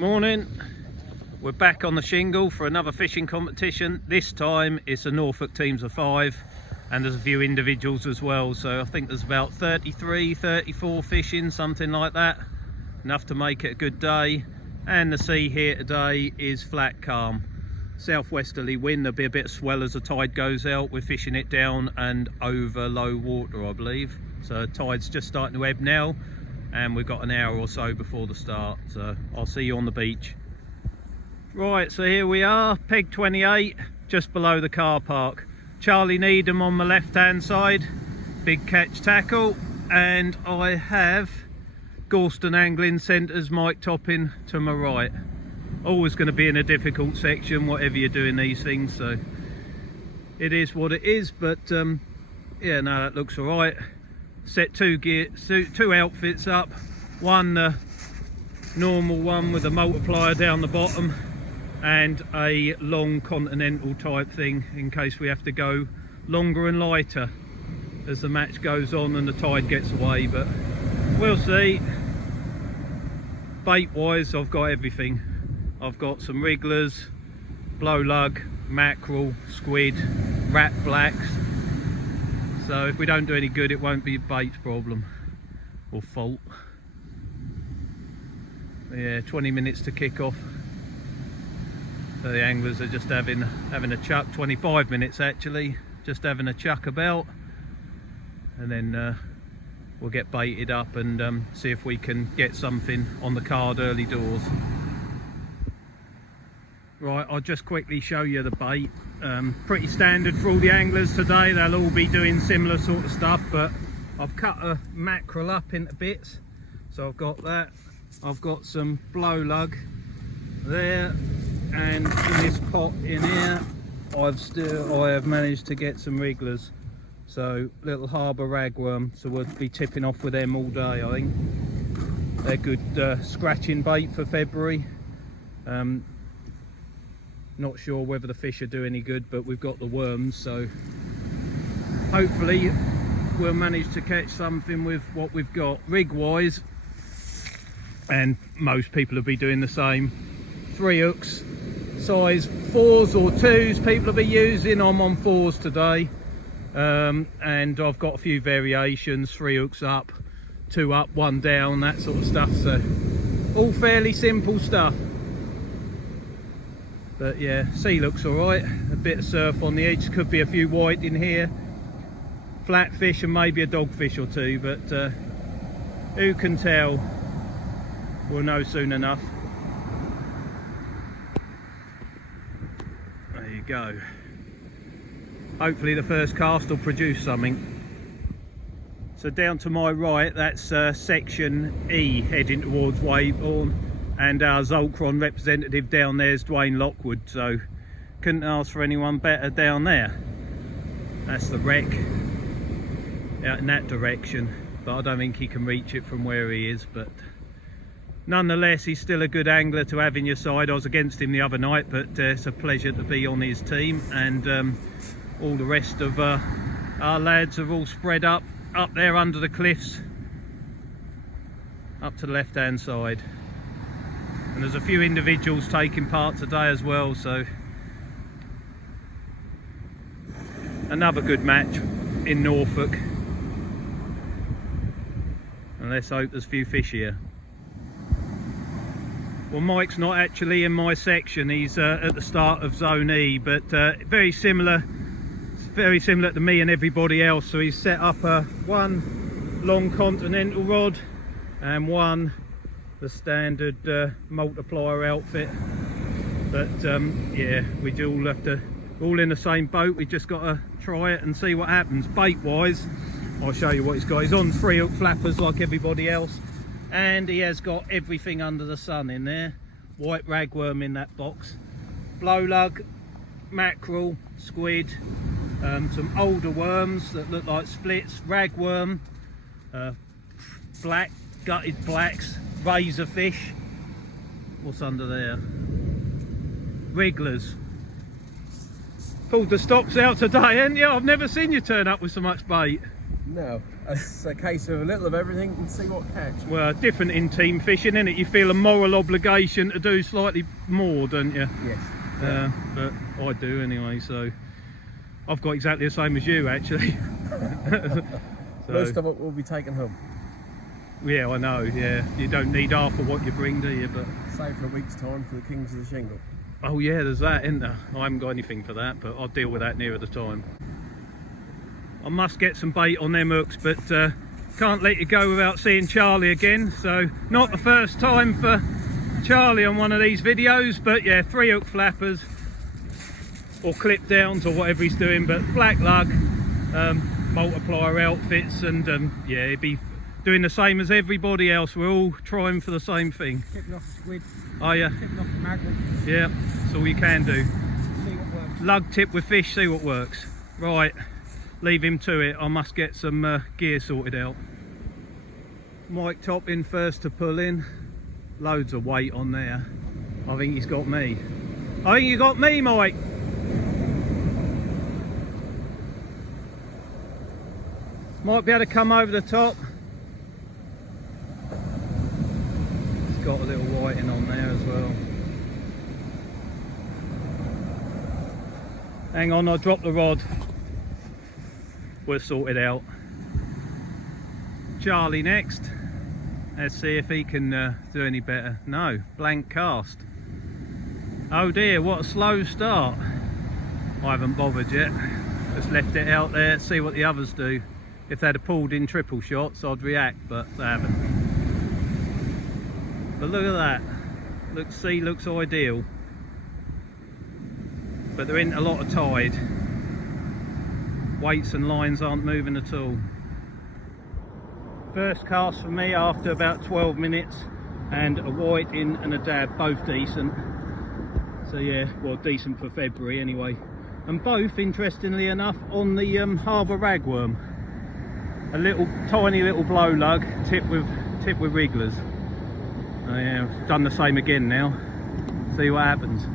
Morning. We're back on the shingle for another fishing competition. This time it's a Norfolk teams of 5 and there's a few individuals as well, so I think there's about 34 fishing, something like that. Enough to make it a good day. And the sea here today is flat calm. Southwesterly wind, there'll be a bit of swell as the tide goes out. We're fishing it down and over low water, I believe. So tide's just starting to ebb now, and we've got an hour or so before the start, so I'll see you on the beach. Right, so here we are, peg 28, just below the car park. Charlie Needham on the left hand side, big catch tackle, and I have Gorston Angling Centre's Mike Topping to my right. Always going to be in a difficult section whatever you're doing these things, so it is what it is, but yeah, no, that looks all right. Set two outfits up, one the normal one with a multiplier down the bottom, and a long continental type thing in case we have to go longer and lighter as the match goes on and the tide gets away, but we'll see. Bait wise, I've got everything. I've got some wrigglers, blow lug, mackerel, squid, rat blacks. So if we don't do any good, it won't be a bait's problem or fault. Yeah, 20 minutes to kick off. So the anglers are just having a chuck. 25 minutes actually, just having a chuck about, and then we'll get baited up and see if we can get something on the card early doors. Right, I'll just quickly show you the bait. Pretty standard for all the anglers today. They'll all be doing similar sort of stuff, but I've cut a mackerel up into bits. So I've got that. I've got some blow lug there, and in this pot in here, I have managed to get some wrigglers. So little harbour ragworm. So we'll be tipping off with them all day, I think. They're good scratching bait for February. Not sure whether the fish will do any good, but we've got the worms, so hopefully we'll manage to catch something with what we've got. Rig wise, and most people will be doing the same, 3 hooks, size 4s or 2s people will be using. I'm on 4s today, and I've got a few variations, 3 hooks up, 2 up, 1 down, that sort of stuff, so all fairly simple stuff. But yeah, sea looks all right. A bit of surf on the edge, could be a few white in here, flatfish and maybe a dogfish or 2, but who can tell? We'll know soon enough. There you go. Hopefully the first cast will produce something. So down to my right, that's section E heading towards Waybourne. And our Zolcron representative down there is Dwayne Lockwood, so couldn't ask for anyone better down there. That's the wreck out in that direction, but I don't think he can reach it from where he is. But nonetheless, he's still a good angler to have in your side. I was against him the other night, but it's a pleasure to be on his team. And all the rest of our lads are all spread up there under the cliffs, up to the left hand side. And there's a few individuals taking part today as well, so another good match in Norfolk. And let's hope there's a few fish here. Well, Mike's not actually in my section, he's at the start of Zone E, but very similar to me and everybody else. So he's set up one long continental rod and one the standard multiplier outfit, but yeah, we do all have to, all in the same boat. We just got to try it and see what happens. Bait wise, I'll show you what he's got. He's on 3 hook flappers like everybody else, and he has got everything under the sun in there. White ragworm in that box, blow lug, mackerel, squid, some older worms that look like splits, ragworm, black gutted blacks, razor fish. What's under there? Wrigglers. Pulled the stocks out today, haven't you? I've never seen you turn up with so much bait. No, It's a case of a little of everything and see what catch. Well, different in team fishing, isn't it? You feel a moral obligation to do slightly more, don't you? Yes. But I do anyway, so I've got exactly the same as you actually. So, most of it will be taken home. Yeah, I know, yeah. You don't need half of what you bring, do you? But save for a week's time for the Kings of the Shingle. oh yeah, there's that, isn't there? I haven't got anything for that, but I'll deal with that nearer the time. I must get some bait on them hooks, but can't let you go without seeing Charlie again. So not the first time for Charlie on one of these videos, but yeah, 3 hook flappers or clip downs or whatever he's doing, but black lug, multiplier outfits, and yeah, he'd be doing the same as everybody else. We're all trying for the same thing. Tipping off the squid. Oh yeah. Tipping off the magnet. Yeah, that's all you can do. See what works. Lug tip with fish, see what works. Right, leave him to it. I must get some gear sorted out. Mike Top in first to pull in. Loads of weight on there. I think he's got me. I think you got me, Mike. Might be able to come over the top. It's got a little whiting on there as well. Hang on, I'll drop the rod. We'll sort it out. Charlie next. Let's see if he can do any better. No, blank cast. Oh dear, what a slow start. I haven't bothered yet. Just left it out there, see what the others do. If they'd have pulled in triple shots, I'd react, but they haven't. But look at that. Sea looks ideal. But they're in a lot of tide. Weights and lines aren't moving at all. First cast for me after about 12 minutes, and a whiting and a dab, both decent. So yeah, well, decent for February anyway. And both, interestingly enough, on the harbour ragworm. A little tiny little blow lug tipped with wrigglers. Oh yeah, I've done the same again now. See what happens.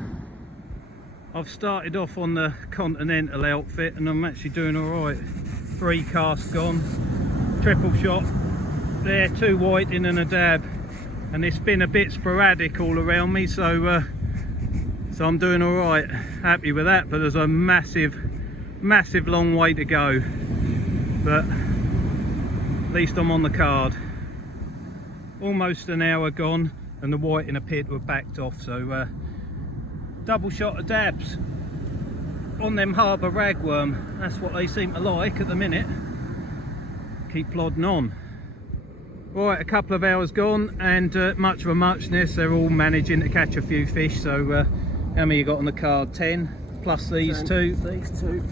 I've started off on the Continental outfit and I'm actually doing alright. 3 casts gone, triple shot there, 2 whiting and a dab, and it's been a bit sporadic all around me, so I'm doing alright. Happy with that, but there's a massive long way to go, but at least I'm on the card. Almost an hour gone and the whiting appear to have backed off, so double shot of dabs on them harbour ragworm. That's what they seem to like at the minute. Keep plodding on. Right, a couple of hours gone and much of a muchness. They're all managing to catch a few fish, so how many you got on the card? 10 plus these 10, two. These 2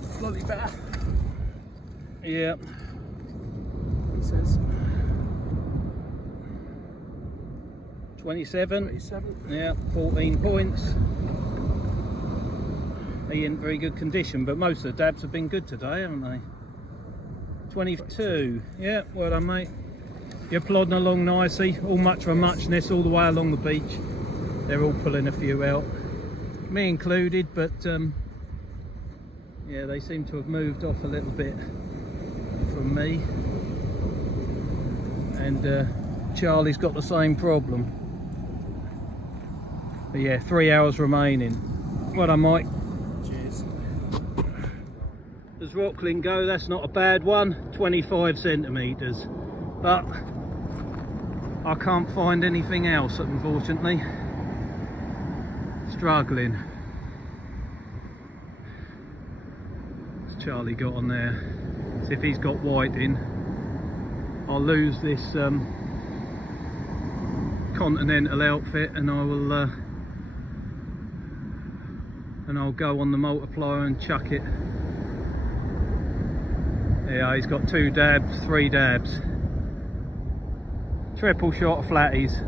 slightly better. Yeah, He says 27. 27. Yeah, 14 points. They in very good condition, but most of the dabs have been good today, haven't they? 22. Yeah, well done, mate. You're plodding along nicely. All much of a muchness all the way along the beach. They're all pulling a few out, me included, but yeah, they seem to have moved off a little bit from me. And Charlie's got the same problem. But yeah, 3 hours remaining. Well done, Mike. Cheers. As rockling go, that's not a bad one, 25 centimetres. But I can't find anything else, unfortunately. Struggling. What's Charlie got on there? See if he's got whiting. I'll lose this Continental outfit and I will and I'll go on the multiplier and chuck it. Yeah, he's got 2 dabs, 3 dabs. Triple shot of flatties.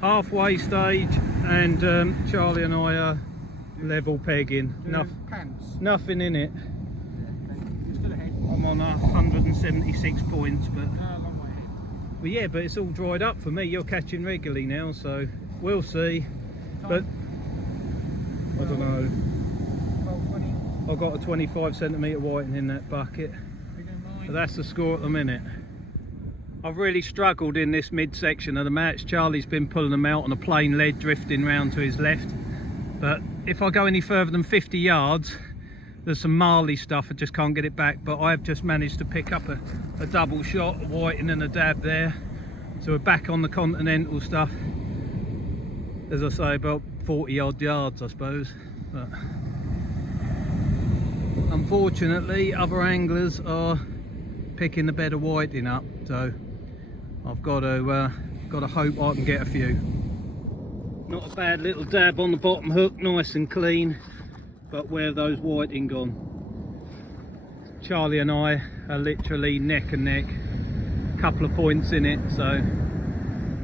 Halfway stage, and Charlie and I are level pegging. Nothing in it. I'm on 176 points, but well, yeah, but it's all dried up for me. You're catching regularly now, so we'll see. But I don't know. I've got a 25cm whiting in that bucket. So that's the score at the minute. I've really struggled in this midsection of the match. Charlie's been pulling them out on a plain lead, drifting round to his left. But if I go any further than 50 yards, there's some marley stuff, I just can't get it back. But I've just managed to pick up a double shot, a whiting and a dab there. So we're back on the continental stuff. As I say, about 40 odd yards, I suppose. But unfortunately, other anglers are picking the better whiting up, so I've got to hope I can get a few. Not a bad little dab on the bottom hook, nice and clean. But where have those whiting gone? Charlie and I are literally neck and neck, a couple of points in it. So,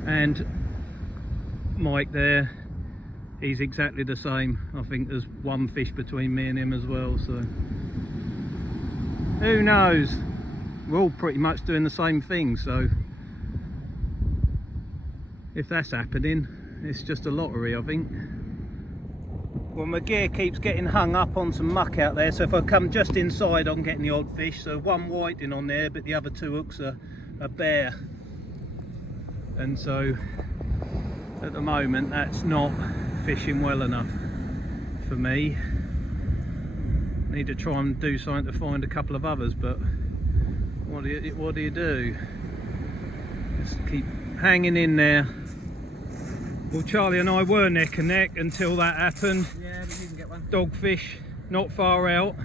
and Mike there, he's exactly the same. I think there's one fish between me and him as well. So who knows? We're all pretty much doing the same thing. So if that's happening, it's just a lottery, I think. Well, my gear keeps getting hung up on some muck out there, so if I come just inside I'm getting the odd fish. So one whiting on there, but the other two hooks are bare, and so at the moment that's not fishing well enough for me. Need to try and do something to find a couple of others, but what do you do? Just keep hanging in there. Well, Charlie and I were neck and neck until that happened. Yeah, but you can get one. Dogfish, not far out.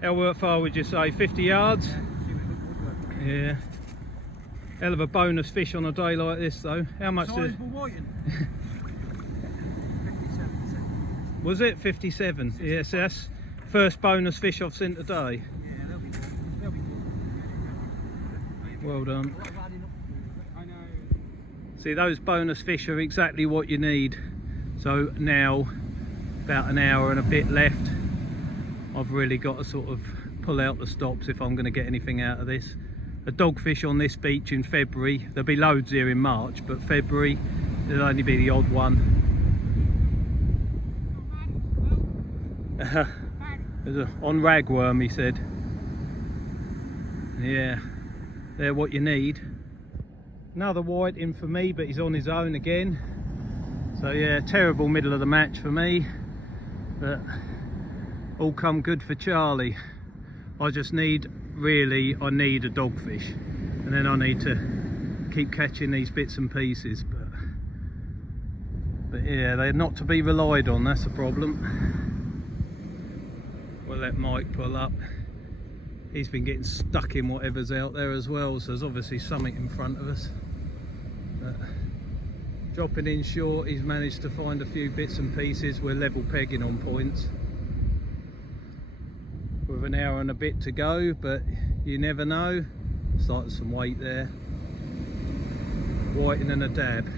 How far would you say? 50 yards? Yeah. Hell of a bonus fish on a day like this, though. How much did... Was it 57? Yes, that's first bonus fish I've seen today. Yeah, they'll be good. They'll be good. Well done. I know. See, those bonus fish are exactly what you need. So now, about an hour and a bit left, I've really got to sort of pull out the stops if I'm going to get anything out of this. A dogfish on this beach in February, there'll be loads here in March, but February, there'll only be the odd one. On ragworm, he said. Yeah, they're what you need. Another whiting for me, but he's on his own again. So yeah, terrible middle of the match for me, but all come good for Charlie. I just need, really, I need a dogfish, and then I need to keep catching these bits and pieces. But yeah, they're not to be relied on, that's the problem. We'll let Mike pull up. He's been getting stuck in whatever's out there as well, so there's obviously something in front of us. But dropping in short, he's managed to find a few bits and pieces. We're level pegging on points with an hour and a bit to go, but you never know. Started some weight there. Whiting and a dab.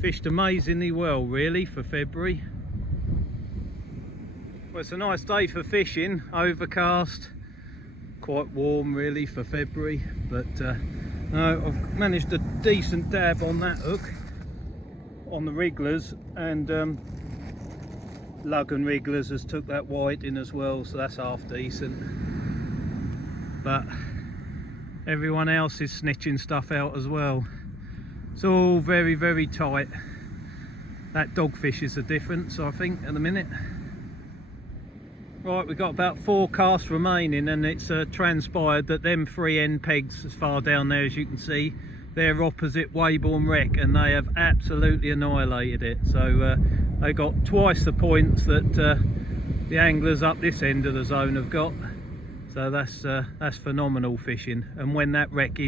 Fished amazingly well, really, for February. Well, it's a nice day for fishing, overcast, quite warm really for February, but no, I've managed a decent dab on that hook, on the wrigglers, and lug and wrigglers has took that white in as well, so that's half decent. But everyone else is snitching stuff out as well. It's all very, very tight. That dogfish is the difference, I think, at the minute. Right, we've got about 4 casts remaining, and it's transpired that them 3 end pegs as far down there as you can see, they're opposite Weybourne Wreck, and they have absolutely annihilated it. So they got twice the points that the anglers up this end of the zone have got. So that's phenomenal fishing, and when that wreck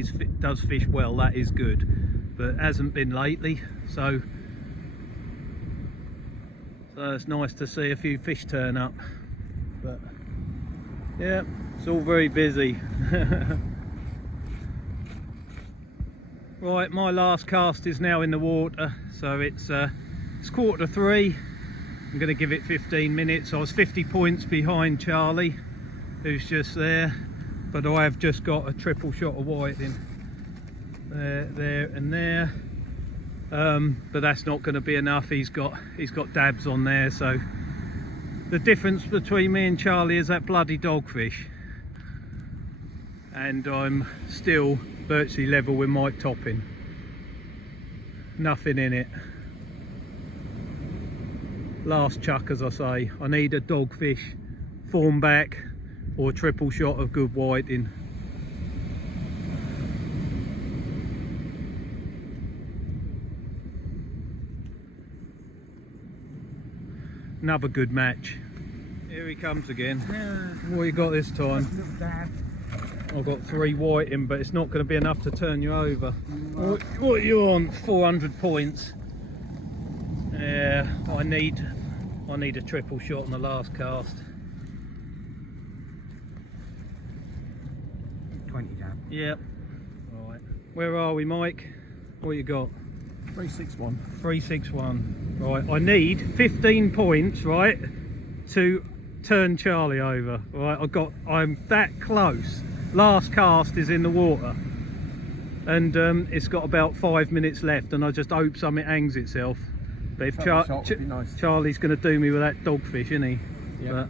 does fish well, that is good, but it hasn't been lately. So it's nice to see a few fish turn up. But yeah, it's all very busy. Right, my last cast is now in the water, so it's 3:15. I'm going to give it 15 minutes. I was 50 points behind Charlie, who's just there, but I have just got a triple shot of whiting there and there. But that's not going to be enough. He's got dabs on there, so The difference between me and Charlie is that bloody dogfish. And I'm still virtually level with Mike Topping. Nothing in it. Last chuck, as I say. I need a dogfish, form back, or a triple shot of good whiting. Another good match. Here he comes again. What you got this time? I've got 3 whiting, but it's not going to be enough to turn you over. What are you on? 400 points. Yeah, I need a triple shot on the last cast. 20 down. Yep. Right. Where are we, Mike? What you got? 361. 361. Right. I need 15 points, right, to turn Charlie over. Right. I'm that close. Last cast is in the water, and it's got about 5 minutes left, and I just hope something hangs itself. But if Nice. Charlie's going to do me with that dogfish, isn't he? Yeah. But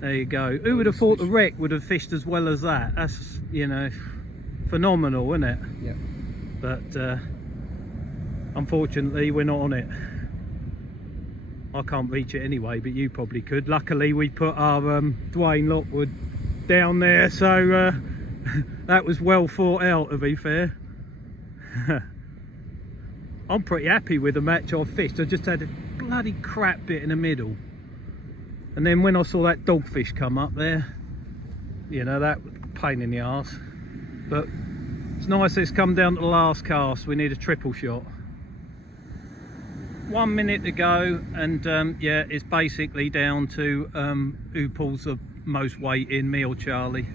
there you go. Who would have thought the wreck would have fished as well as that? That's, you know, phenomenal, isn't it? Yeah. But unfortunately, we're not on it. I can't reach it anyway, but you probably could. Luckily, we put our Dwayne Lockwood down there, so that was well thought out, to be fair. I'm pretty happy with the match I've fished. I just had a bloody crap bit in the middle, and then when I saw that dogfish come up there, you know, that was a pain in the arse. But it's nice it's come down to the last cast. We need a triple shot. 1 minute to go, and yeah, it's basically down to who pulls the most weight in, me or Charlie.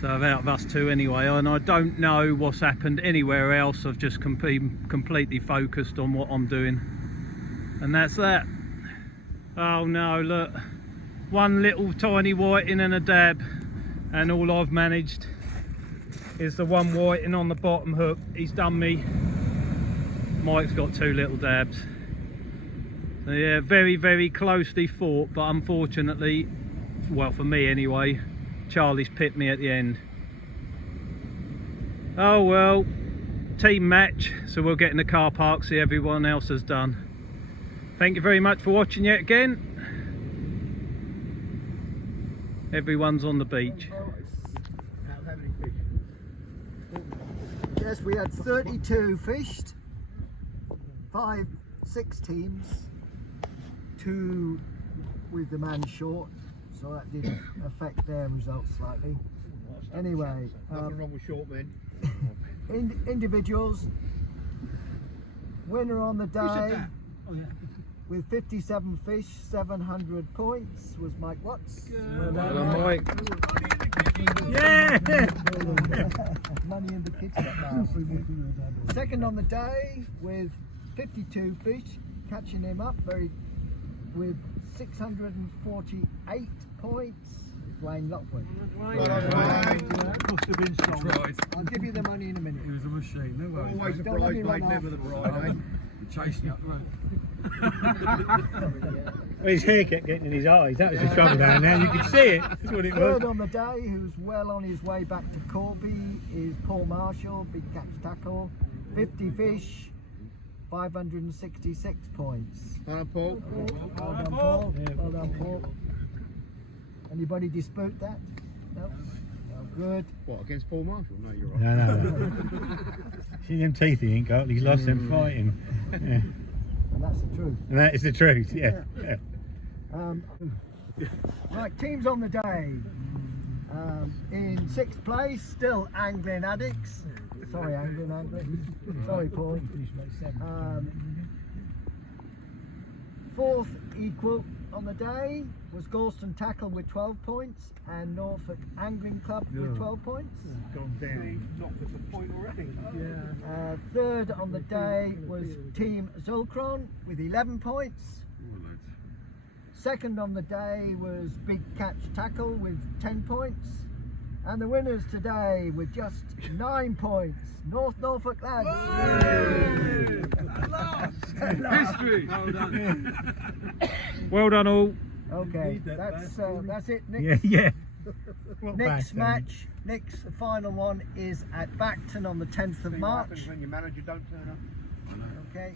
So out of us two anyway, and I don't know what's happened anywhere else. I've just completely focused on what I'm doing, and that's that. Oh no, look, one little tiny whiting and a dab, and all I've managed is the one whiting on the bottom hook. He's done me. Mike's got 2 little dabs. So yeah, very, very closely fought, but unfortunately, well, for me anyway, Charlie's pipped me at the end. Oh well, team match, so we'll get in the car park, see everyone else has done. Thank you very much for watching yet again. Everyone's on the beach. Yes, we had 32 fished, 6 teams, 2 with the man short, so that did affect their results slightly. Anyway, Nothing wrong with short men. individuals, winner on the day with 57 fish, 700 points was Mike Watts. Well done, Mike. Yeah! Money in the kitchen. Second on the day with 52 fish, catching him up with 648 points. Dwayne Lockwood. Must have been sold. I'll give you the money in a minute. He was a machine. No worries. Always Mate. a bridesmaid, Never the bride, eh? Chasing up the road. Well, his hair kept getting in his eyes. That was the trouble down there. You could see it. That's what it was. Third on the day, who's well on his way back to Corby, is Paul Marshall, big catch tackle, 50 fish, 566 points. Well done, Paul. Well done, Paul. Well done, Paul. Anybody dispute that? No? No, good. What, against Paul Marshall? No, you're right. No. See them teeth he ain't got. He's lost them fighting. Yeah. And that's the truth. And that is the truth. Yeah. Yeah. Right, teams on the day. In 6th place, still Angling Addicts. Sorry, Angling. Sorry, Paul. 4th equal on the day was Galston Tackle with 12 points and Norfolk Angling Club with 12 points. Gone down. Knocked us a point already. Yeah. 3rd on the day was Team Zulkron with 11 points. 2nd on the day was Big Catch Tackle with 10 points. And the winners today with just 9 points, North Norfolk lads. History. Well done all. Okay, that's it. Yeah, yeah. What Next bastard. match, the final one is at Bacton on the 10th of See what March. happens when your manager don't turn up. Okay.